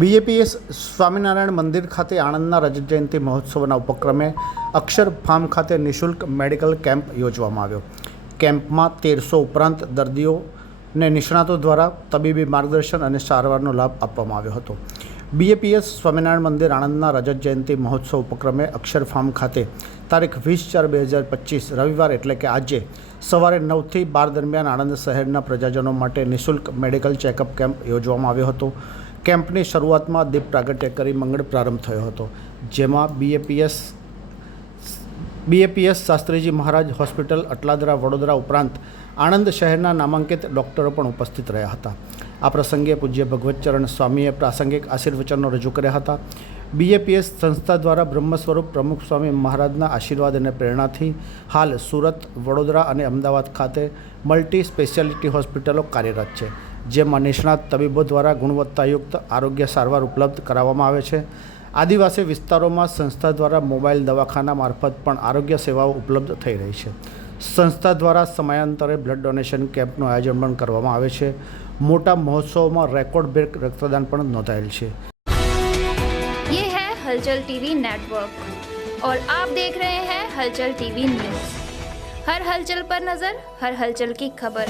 BAPS Swaminarayan મંદિર ખાતે આણંદના રજત જયંતિ મહોત્સવના ઉપક્રમે અક્ષર ફાર્મ ખાતે નિઃશુલ્ક મેડિકલ કેમ્પ યોજવામાં આવ્યો। કેમ્પમાં 1300 ઉપરાંત દર્દીઓને નિષ્ણાતો દ્વારા તબીબી માર્ગદર્શન અને સારવારનો લાભ આપવામાં આવ્યો હતો। બીએપીએસ સ્વામિનારાયણ મંદિર આણંદના રજત જયંતિ મહોત્સવ ઉપક્રમે અક્ષર ફાર્મ ખાતે તારીખ 20/4/2025 રવિવાર એટલે કે આજે સવારે 9 થી 12 દરમિયાન આણંદ શહેરના પ્રજાજનો માટે નિઃશુલ્ક મેડિકલ ચેકઅપ કેમ્પ યોજવામાં આવ્યો હતો। કેમ્પની શરૂઆતમાં દીપ પ્રાગટ્ય કરી મંગળ પ્રારંભ થયો હતો, જેમાં બીએપીએસ શાસ્ત્રીજી મહારાજ હોસ્પિટલ અટલાદરા વડોદરા ઉપરાંત આણંદ શહેરના નામાંકિત ડૉક્ટરો પણ ઉપસ્થિત રહ્યા હતા। આ પ્રસંગે પૂજ્ય ભગવતચરણ સ્વામીએ પ્રાસંગિક આશીર્વચનો રજૂ કર્યા હતા। બીએપીએસ સંસ્થા દ્વારા બ્રહ્મ સ્વરૂપ પ્રમુખ સ્વામી મહારાજના આશીર્વાદ અને પ્રેરણાથી હાલ સુરત, વડોદરા અને અમદાવાદ ખાતે મલ્ટી સ્પેશિયાલિટી હોસ્પિટલો કાર્યરત છે, જેમાં નિષ્ણાત તબીબો દ્વારા ગુણવત્તાયુક્ત આરોગ્ય સારવાર ઉપલબ્ધ કરાવવામાં આવે છે। આદિવાસી વિસ્તારોમાં સંસ્થા દ્વારા મોબાઈલ દવાખાના મારફત પણ આરોગ્ય સેવાઓ ઉપલબ્ધ થઈ રહી છે। સંસ્થા દ્વારા સમયાંતરે બ્લડ ડોનેશન કેમ્પનું આયોજન પણ કરવામાં આવે છે। મોટા મહોત્સવમાં રેકોર્ડ બ્રેક રક્તદાન પણ નોંધાયેલ છે। ये है हलचल टीवी नेटवर्क और आप देख रहे हैं हलचल टीवी न्यूज़। हर हलचल पर नज़र, हर हलचल की खबर।